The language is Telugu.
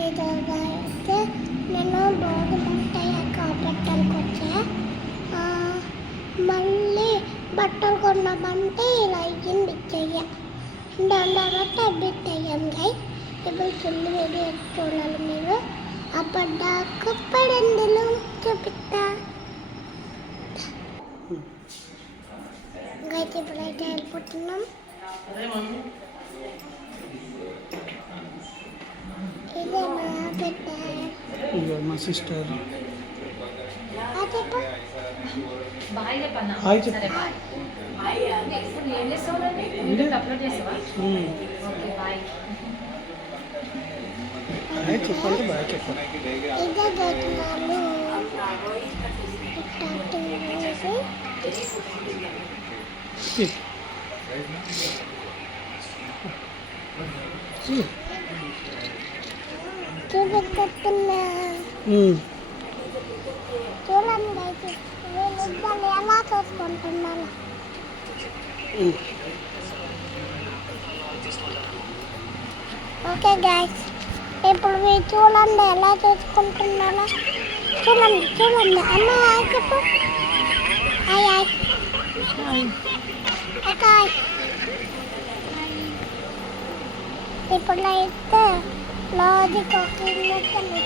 ఇదైతే నేను భోగి మంటయ్యాక పెట్టడానికి వచ్చా. మళ్ళీ బట్టలు కొన్నామంటే ఇలా అయ్యింది చెయ్య. దాని తర్వాత అడ్మిట్ అయ్యాం గైస్. ఇప్పుడు ఫుల్ వీడియో చూడాలి మీరు. అప్పటిదాకా పడందులు చూపిస్తా గైస్. ఇప్పుడైతే వెళ్ళిపోతున్నాం. ఇదే మా పెద్ద మా సిస్టర్. చెప్పు హాయ్ చెప్పు. హాయ్ చెప్పండి, బాయ్ చెప్పండి. ఇదే గట్టినాలు చూపెట్టుకున్నా. చూడండి అయితే వీళ్ళిద్దరు ఎలా చూసుకుంటున్నాను. ఓకే గైస్, ఇప్పుడు మీరు చూడండి ఎలా చూసుకుంటున్నారో. చూడండి చూడండి. అమ్మ హాయ్ చెప్పు. Hi hi. ఓకే ఇప్పుడైతే లాజిక్ ఒక ఇల్లు వచ్చింది.